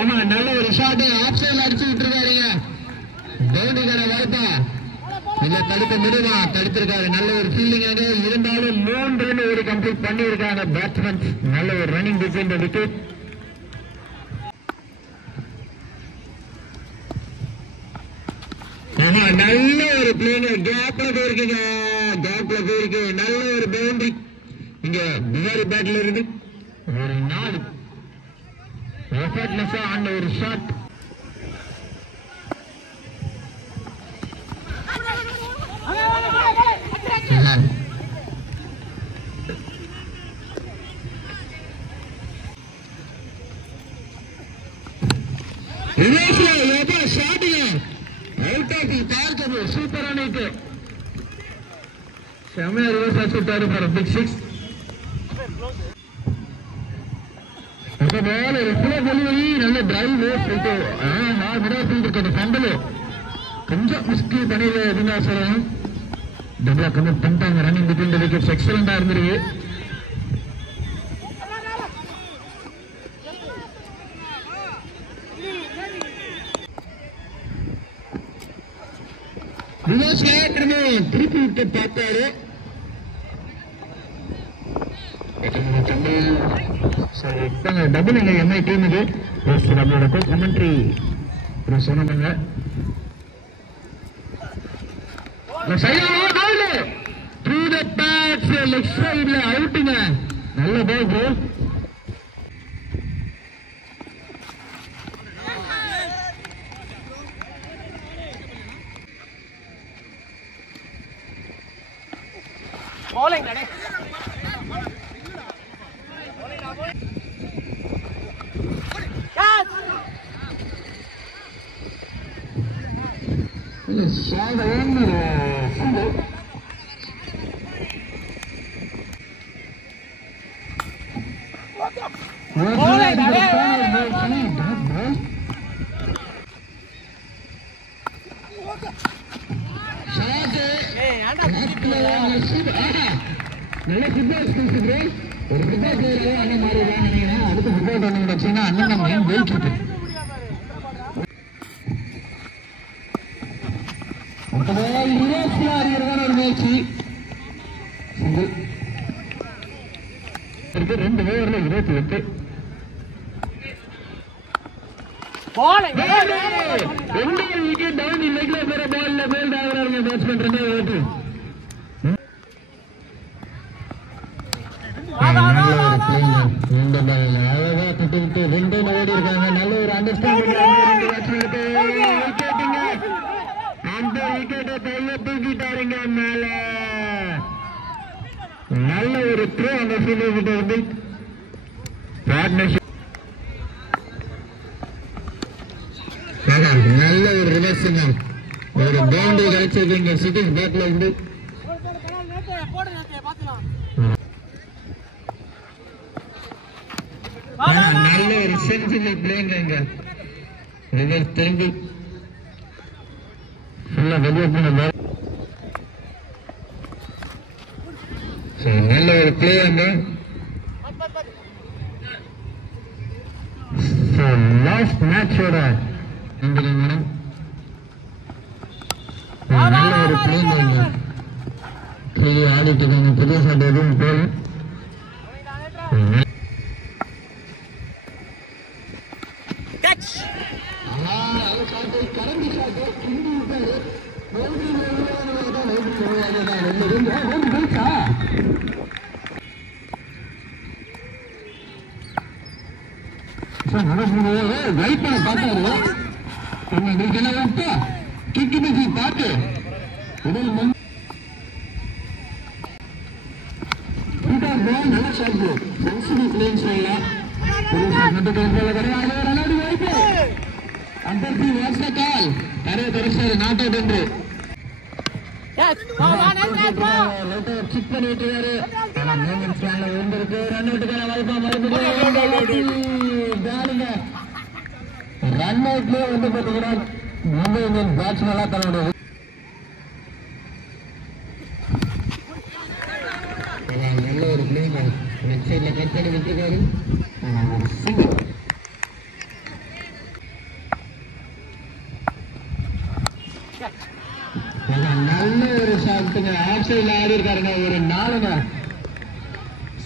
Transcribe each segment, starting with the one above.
ஆமா, நல்ல ஒரு ஷாட் ஆஃப் சைடுல அடிச்சு விட்டுருக்காருங்க. பவுண்டரிக்கான வாய்ப்பா இல்ல தடுக்க முடியுமா? தடுத்திருக்காரு. நல்ல ஒரு ஃபீல்டிங் இருந்தாலும் 3 ரன் ஒரு கம்ப்ளீட் பண்ணியிருக்காங்க பேட்ஸ்மேன். நல்ல ஒரு ரன்னிங் பிட்வீன் தி விக்கெட். ஆமா, நல்ல ஒரு பிளேங்க கேப்ல போயிருக்கீங்க. கேப்ல போயிருக்கு. நல்ல ஒரு பவுண்டரி இங்க பிஹாரி பேட்ல இருந்து ஒரு 4 எஃபர்ட்லெஸ்ஸா ஆன ஒரு ஷாட். சூப்பரான செமையா ரிவர்ஸ் ஆச்சு விட்டாரு ஃபார் பிக் 6. பால் ஒரு ஃபுல்லா டெலிவரி. நல்ல டிரைவ் மிடில் ஃபீல்டருக்கு ஃபண்டல் கொஞ்சம் மிஸ்டேக் பண்ணிடுது. அவினாசரம் டபுளா கமிட் பண்ணிட்டாங்க. ரன்னிங் பிட்வீன் தி விக்கெட்ஸ் எக்ஸலண்டா இருந்திருக்கு. திருப்பி விட்டு பார்த்தாரு. டபுள் எங்க எம்ஐ டீமுக்கு நம்மளோட கமெண்ட்ரி சொன்னாங்க. லெக் சைட்ல அவுட்டுங்க. நல்ல ball bro. bowling nade yes shot on single bowling nade நல்ல ஃபுட்பால் ஸ்கில்ஸ் ப்ரோ. ஒரு ஃபுட்பால் பிளேயர் அந்த மாதிரி நினைக்கிறேன். அடுத்த ஃபுட்பால் டோர்னமெண்ட் வச்சீங்கன்னா அண்ணன் நம்ம ஏன் ஜெயிச்சுட்டு அறிகிறதான ஒரு முயற்சி. சிங்கிள் 2 ஓவர்ல 28. ரெண்டாவது விக்கெட் டவுன். லெக்ல போற பால்ல போல்ட் ஆகிறாருங்க பேட்ஸ்மேன். 2வது ஓட்டு அழகா திட்டு 2 ஓடி இருக்காங்க. நல்ல ஒரு அண்டர்ஸ்டாண்டிங். அந்த விக்கெட்டை கையில தூக்கிட்டாருங்க மேல. நல்ல ஒரு த்ரோ அந்த ஃபீல்டர் கிட்ட வந்து பார்ட்னர்ஷிப். நல்ல ஒரு ரிவர்ஸுங்க. ஒரு பவுண்டரி கிடைச்சிருக்கீங்க சிட்டிங் பேட்ல இருந்து. நல்ல ஒரு சென்சிபிள் பிளேங்க. இங்க ரிவர்ஸ் திரும்பி ஃபுல்லா வெளியே போன பால். நல்ல ஒரு பிளே அங்க. லாஸ்ட் மேட்சோட மேடம் நல்ல ஒரு பிளேங்க. இங்க ஆடிட்டு இருக்காங்க. புதிய சாட் எதுவும் போல. கரண்டி சாட்டு கிண்டி விட்டாரு. வைப்பா பார்த்தாரு. கிக்கு மிக்கி பார்த்து உடல் நல்ல ஷாட் ப்ரோ. சென்சிட்டிவ் பிளேன்ஸ் வாய்ப்பு. அம்பர்த்தி வாட்ஸ் த கால். நிறைய தெரிச்சாரு நாட் அவுட் என்று சிக் பண்ணிட்டு இருந்திருக்கு. ரன் அவுட்டுக்கான வாய்ப்பா மறுபடியும் ரன் அவுட்லயே வந்து பாத்தீங்கன்னா மும்பை இந்தியன்ஸ் பேட்ஸ்மேன் தன்னோட நல்ல ஒரு பிளேயிங் லெக் சைட்ல கட் பண்ணி விட்டுருக்காரு. நல்ல ஒரு ஷாட்டுங்க. ஆஃப் சைட்ல ஆடி இருக்காருங்க. ஒரு 4ங்க.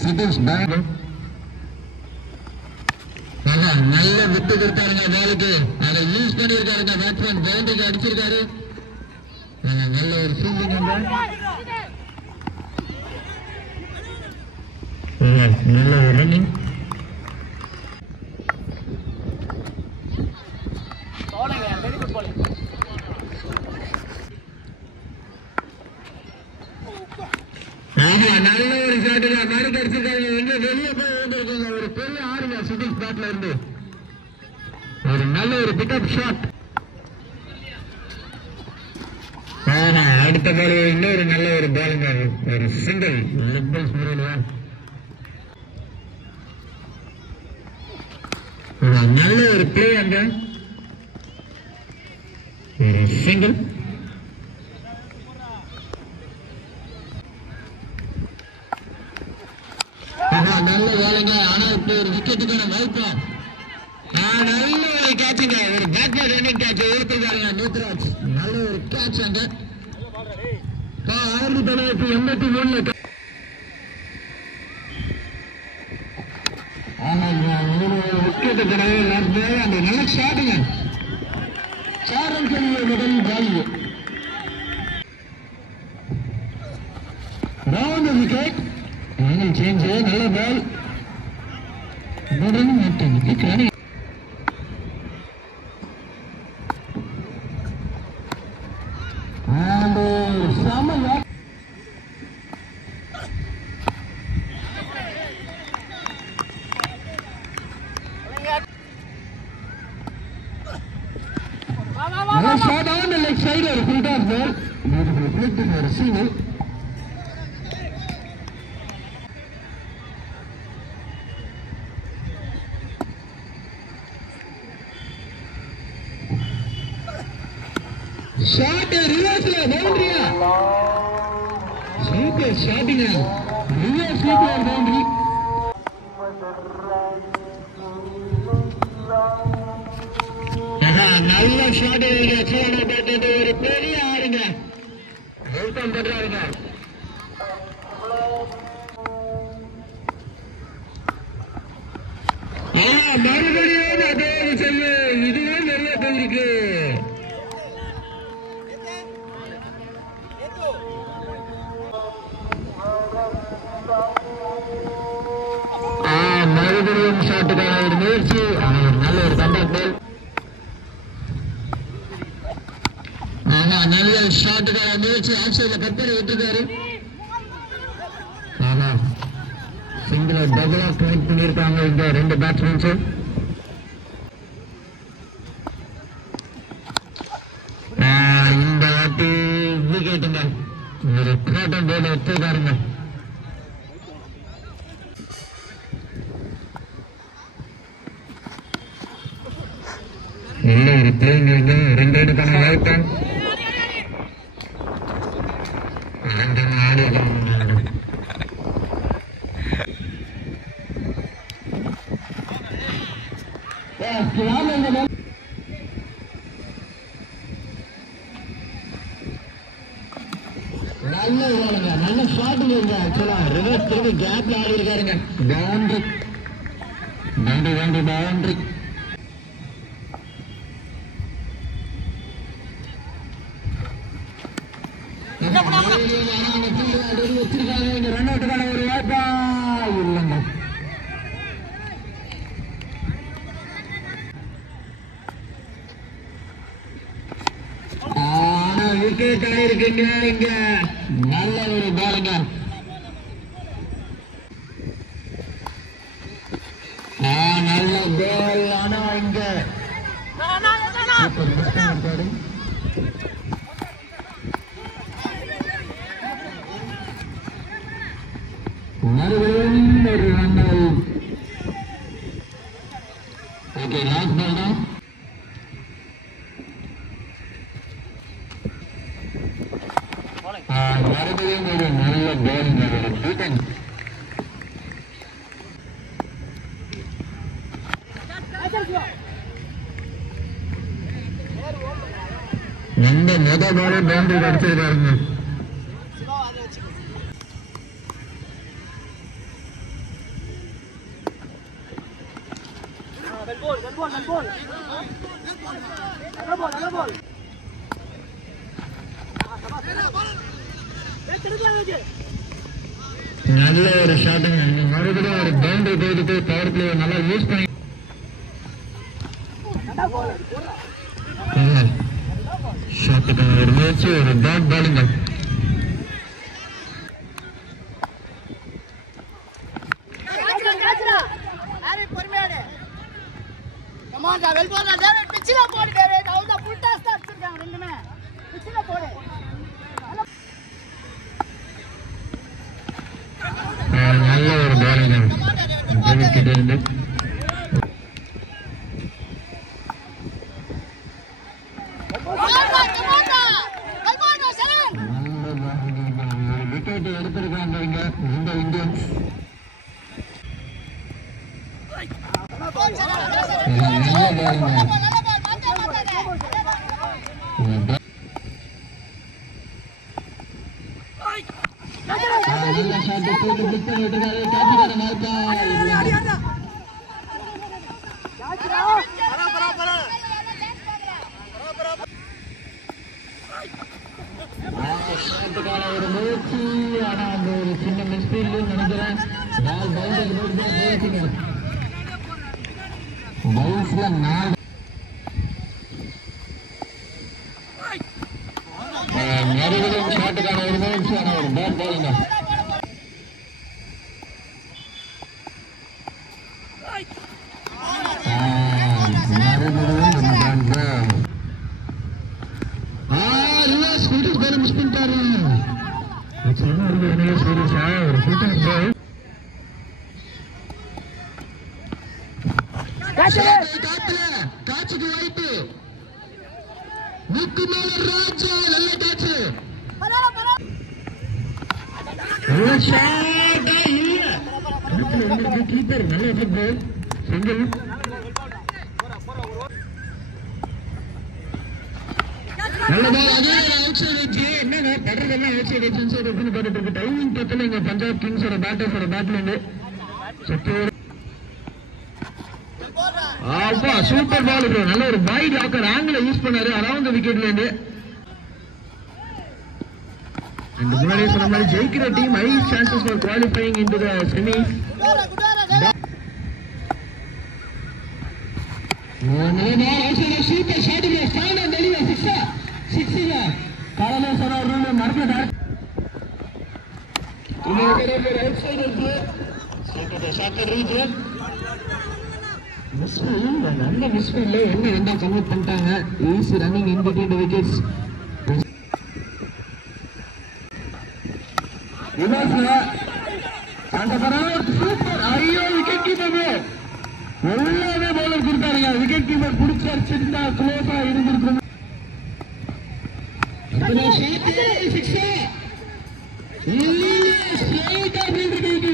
சிதேஷ் பேக் நல்ல விட்டு கொடுத்தாருங்க பாலுக்கு. அதை யூஸ் பண்ணியிருக்காருங்க. பேட்ஸ்மேன் பவுண்டரிக்கு அடிச்சிருக்காரு. நல்ல ஒரு ஃபீல்டிங் நல்ல ஒரு ரன்னிங். நல்ல ஒரு ஷாட்டுங்க. மறுக்கு அடிச்சிருக்காங்க. எங்க வெளியே போய் வந்திருக்காங்க. ஒரு பெரிய ஆடுங்க சிதேஷ் பேட்ல இருந்து. ஒரு நல்ல ஒரு பிக்அப் ஷாட். அடுத்த பால் இன்னொரு நல்ல ஒரு பாலுங்க. ஒரு சிங்கிள் லெக் பைஸ் முறையில நல்ல ஒரு பிளே. அங்க ஒரு சிங்கிள். நல்ல வேலைங்க. ஆனா இப்ப ஒரு விக்கெட்டுக்கான வாய்ப்பு. நல்ல ஒரு கேட்சுங்க. ஒரு பேக்வர்ட் ரன்னிங் கேட்ச் எடுத்துருக்காருங்க நேத்ராஜ். நல்ல ஒரு கேட்ச் அங்க. 1983 விக்கெட்டு கிடையாது. அந்த நல்ல ஷாட்டுங்க. சாரன் முதல் பால் ரவுண்ட் விக்கெட். சேஞ்ச். நல்ல ball. Wicket shot on the leg side or full toss ball. Beautiful flick for a single. Shot reverse la boundary. Super shotting reverse la boundary. நல்ல ஷாட். ஒரு பெரிய ஆடுங்க. வெல்கம் பண்றாருங்க. மறுபடியும் அதே செய்ய. இதுவே நிறைய போயிருக்கு. மறுபடியும் ஷாட்டுக்கான ஒரு முயற்சி. நல்ல ஒரு கம்பேக் பால். நல்ல ஷாட்டுக்கான முயற்சி. ஆஃப் சைட்ல கட் பண்ணி விட்டுருக்காரு. சிங்கிள டபுளா ட்ரை பண்ணியிருக்காங்க இந்த 2 பேட்ஸ்மேன்ஸ். இந்த வாட்டி விக்கெட்டுங்க. ஒரு காட்டன் போல எடுத்துக்காருங்க. நல்ல ஒரு பிளேயிங். 2 ரன்னுக்கான வாய்ப்பு. நல்ல வேலைங்க. நல்ல ஷாட்டுங்க. ஆக்சுவலா ரிவர்ஸ் திரும்பி கேப்ல ஆடி இருக்காருங்க. Boundary boundary boundary. வச்சிருக்காங்க. இந்த ரன் அவுட்டுக்கான ஒரு வாய்ப்பா இல்லைங்க. ஆனா விக்கெட் ஆயிருக்குங்க. இங்க நல்ல ஒரு பாலுங்க. நல்ல பால். ஆனா இங்க மறுபடியும் ஒரு ரன். ஓகே, லாஸ்ட் பால் தான். மறுபடியும் ஒரு நல்ல பால். முதல் பாலே பவுண்டரி அடிச்சிருக்காருங்க. நல்ல ஒரு ஷாட்டுங்க. மறுபடியும் ஒரு பவுண்டரி போயிட்டு பவர் பிளே நல்லா யூஸ் பண்ணி ஷாட்டுக்கான ஒரு முயற்சி, ஒரு டாட் பாலிங்க. நல்ல ஒரு பாலிங்க கிட்ட இருந்து விக்கெட் எடுத்திருக்காங்க இந்த இந்தியன்ஸ். நல்ல ஷாட் போட்டு பிக் பண்ணி விட்டுருக்காரு. கேட்சுக்கான வாய்ப்பா ஷாட்டுக்கான ஒரு முயற்சி. ஆனா அந்த ஒரு சின்ன மிஸ்பீல்டு நினைக்கிறேன். பவுன்ஸ்ல 4 மறுபடியும் ஷாட்டுக்கான ஒரு முயற்சி. ஆனா ஒரு பேட் பாலுங்க. மிஸ் பண்ணிட்டாரு. ஒரு காட்சுக்கு வாய்ப்பு. முக்கு மேல ராஜா. நல்ல காட்சு. கீப்பர் நல்ல ஃபுட்பால் சிங்கிள். நல்லதான். அதே அவுட் சைடு வச்சு என்னங்க படுறதெல்லாம் அவுட் சைடு இன்சைடு பார்த்துட்டு இருக்கு. டைமிங் பத்தில இங்க பஞ்சாப் கிங்ஸோட பேட்டர்ஸோட பேட்ல இருந்து சூப்பர் பால். நல்ல ஒரு வைட் ஆக்கர் ஆங்கில யூஸ் பண்ணாரு அரௌண்ட் விக்கெட்ல இருந்து. முன்னாடியே சொன்ன மாதிரி ஜெயிக்கிற team high chances for qualifying into the semis. Super shot final வெளிய 6 காலையில சொன்ன ரூல் மறந்துட்டார். இன்னொரு ரைட் சைடு இருக்கு. Shot reach misfield. நல்ல மிஸ்ஃபீல்ட்ல என்ன ரெண்டா கன்வெர்ட் பண்ணிட்டாங்க. Easy running in between the wickets. அந்த பரவாயில்ல சூப்பர். ஐயோ விக்கெட் கீப்பர் எல்லாமே பவுலர் கொடுத்தாருங்க. விக்கெட் கீப்பர் பிடிச்சி அடிச்சிருந்தா க்ளோஸா இருந்திருக்கும்.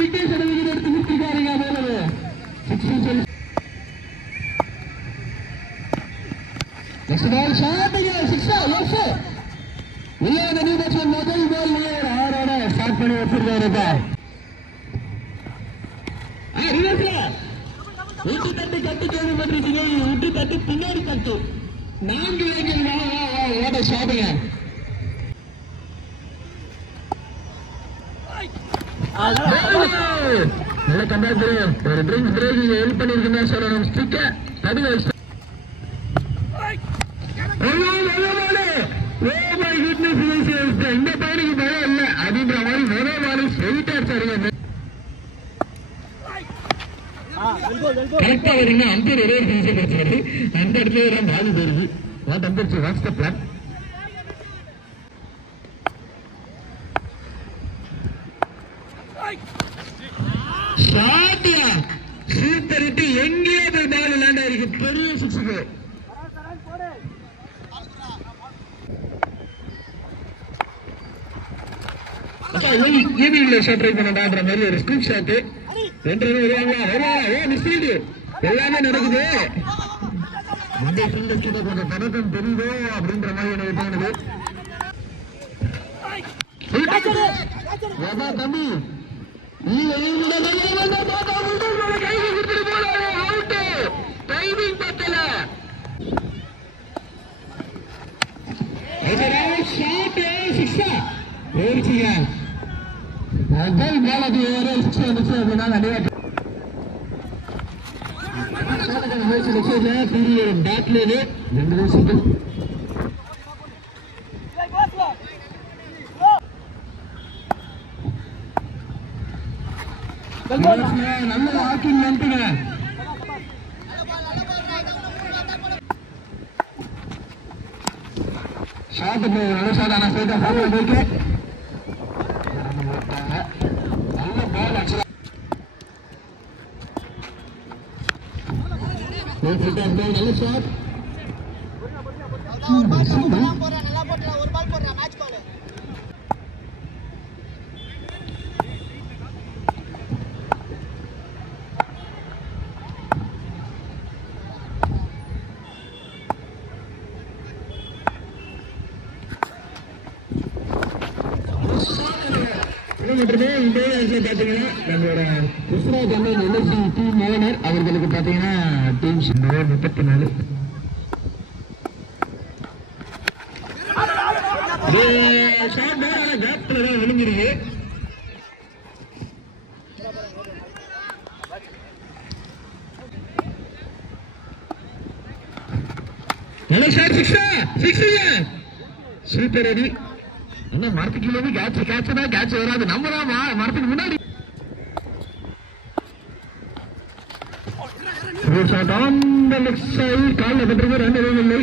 விக்கெட் எடுத்து கொடுத்துருக்காருங்க bowler. Next ball shot again 6 yes இல்ல the new batsman முதல் ball ஆரோட ஸ்டார்ட் பண்ணி வச்சிருக்காருப்பா. ரிவர்ஸ்ல ஊட்டி தட்டி கட்டு கேள்வி பண்றீங்க. ஊட்டி தட்டி பின்னாடி தட்டு 4 விக்கெட். ஓட ஷாட்டுங்க. நல்ல கம்பேக். ஒரு ட்ரிங்க்ஸ் பிரேக் ஹெல்ப் பண்ணிருக்கேன் சொல்லணும். ஸ்டிக்க தடி வச்சு இந்த பையனுக்கு பயம் இல்லை அப்படின்ற மாதிரி முதல் பாலு ஸ்ட்ரெயிட்டா அடிச்சாருங்க. கரெக்டா வரீங்க. அம்பேர் ஒரே வச்சாரு. அந்த இடத்துல பாலு போயிருது. What umpire what's the plan? Shot super hit. எங்கேயோ போய் பால் லேண்ட் ஆயிருக்கு. பெரிய 6. ஷாட் ட்ரை பண்ணான்ற மாதிரி ஒரு ஸ்கூப் ஷாட். 2 ரன் வருவாங்களா? மிஸ்ஃபீல்டு எல்லாமே நடக்குது. இந்த ஃபீல்டர் கிட்ட கொஞ்சம் பதட்டம் தெரியுதோ அப்படின்ற மாதிரி எனக்கு தோணுது. தம்பி டைமிங் பத்தல போயிடுச்சுங்க முதல் பாலது ஏற சிக்ஸ் வந்துச்சு அப்படின்னா கண்டிப்பா பேட்லேயே 2 வருஷத்துக்கு நல்ல வாக்கிங் வந்துங்க ஷாட் நல்ல ஷாட் ஆனா போயிட்டா போயிட்டு நல்ல பால் ஆக்சுவலா நல்ல ஷாட் ஒரு பால் போடுறா மேட்ச் பால் இந்த பாத்தீங்கன்னா நம்மளோட Krishna Kannan LIC team owner அவர்களுக்கு பாத்தீங்கன்னா டீம் 34 விழுந்துருக்கு சூப்பர் அடி என்ன மரத்துக்கு கேட்ச் வராது நம்ம தான் மரத்துக்கு முன்னாடி காலில் பட்டிருக்கு 2 ரன் இல்லை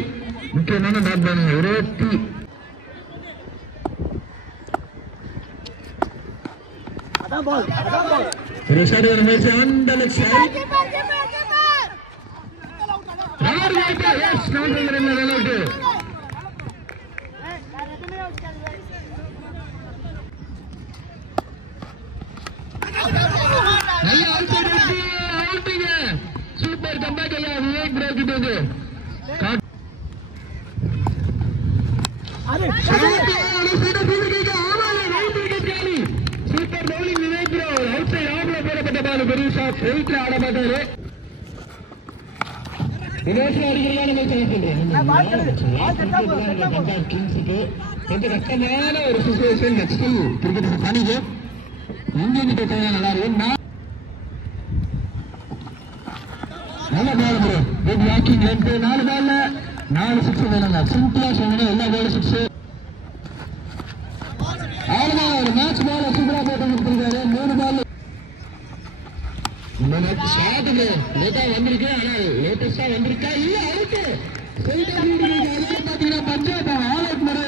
முக்கியமான டாட் பாருங்க 20 சூப்பர் கம்பேக் ஐயா விவேக் ப்ரோ கிட்ட வந்து super bowling Vivek bro outside ஆஃப்ல போடப்பட்ட பால் பெரிய ஷாட் ஸ்ட்ரைட்ல ஆட மாட்டாரு விவேக் அடிக்கிறதான பஞ்சாப் கிங்ஸுக்கு கொஞ்சம் கஷ்டமான ஒரு சிச்சுவேஷன் நெக்ஸ்ட் கிரிக்கெட் பண்ணிக்கு இந்தியன் கிட்ட நல்லா இருக்கும் நல்ல பால் ப்ரோ குட் வாக்கிங் 4 பால்ல 4 சிக்ஸ் வேணுங்க சிம்பிளா சொன்னா எல்லா பாலும் சிக்ஸ் அவ்வளவுதான் ஒரு மேட்ச் பால் சூப்பரா போட்டு கொடுத்துருக்காரு 3 பால் இந்த மேட்ச் ஷாட்டுக்கு லேட்டா வந்திருக்கு ஆனா லேட்டஸ்டா வந்திருக்கா இல்ல அவுட் பாத்தீங்கன்னா பஞ்சாப் ஆல் அவுட் முறை